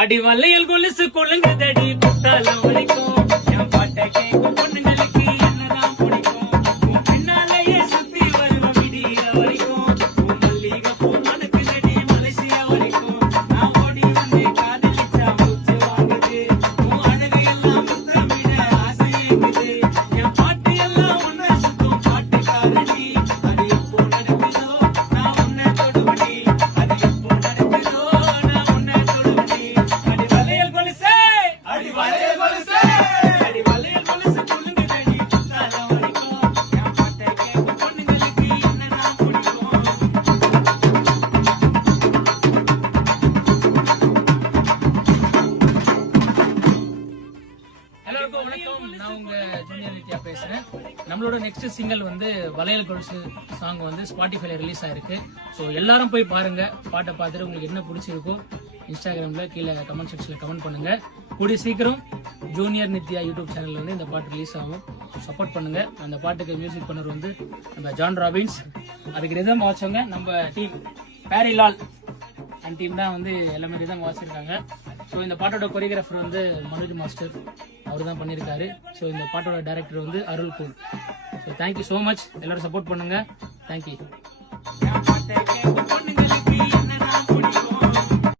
அடி வளையல் கொலுசு கொள்ளுங்கதடி குத்தாலம் வரைக்கும் என் பாட்டை கேட்கும் பொண்ணுங்களுக்கு என்னதான் பிடிக்கும் உன் பின்னாலேயே சுத்தி வருவ விடிய வரைக்கும் உன் மல்லிகை பூ மணக்குதடி மலேசியா வரைக்கும் நான் ஓடி வந்து காதலிச்சா மூச்சு வாங்குது உன் அழகு எல்லாம் முத்தமிட ஆசை ஏங்குது என் பாட்டு எல்லாம் ஒன்ன சுத்தும் பாட்டுக்காரடி அது எப்போ நடக்குதோ நான் உன்னை தொடுவடி அது எப்போ நடக்குதோ நான் உன்னை தொடுவடி அடி வளையல் கொலுசே அடி வளையல் கொலுசே அடி வளையல் கொலுசு கொள்ளுங்கதடி குத்தாலம் வரைக்கும் என் பாட்டை கேட்கும் பொண்ணுங்களுக்கு என்னதான் பிடிக்கும். எல்லாருக்கும் வணக்கம். நான் உங்க ஜூனியர் நித்யா பேசுறேன். நம்மளோட நெக்ஸ்ட் சிங்கிள் வந்து வளையல் கொலுசு சாங் வந்து ஸ்பாட்டிஃபைல ரிலீஸ் ஆயிருக்கு. ஸோ எல்லாரும் போய் பாருங்க. பாட்டை பார்த்துட்டு உங்களுக்கு என்ன பிடிச்சிருக்கோ இன்ஸ்டாகிராம்ல கீழே கமெண்ட் செக்ஷன்ல கமெண்ட் பண்ணுங்க. கூடிய சீக்கிரம் ஜூனியர் நித்யா யூடியூப் சேனல்ல வந்து இந்த பாட்டு ரிலீஸ் ஆகும். சப்போர்ட் பண்ணுங்க. அந்த பாட்டுக்கு மியூசிக் பண்ணவர் வந்து நம்ம ஜான் ராபின்ஸ். அதுக்கு ரிதம் வாட்சவங்க நம்ம டீம் பேரிலால் அண்ட் டீம் தான் வந்து எல்லாமே ரிதம் வாசிச்சிருக்காங்க. ஸோ இந்த பாட்டோட கொரியோகிராஃபர் வந்து மனோஜ் மாஸ்டர், அவர் தான் பண்ணியிருக்காரு. ஸோ இந்த பாட்டோட டைரக்டர் வந்து Arul cool. So thank you so much. எல்லாரும் சப்போர்ட் பண்ணுங்க. தேங்க்யூ.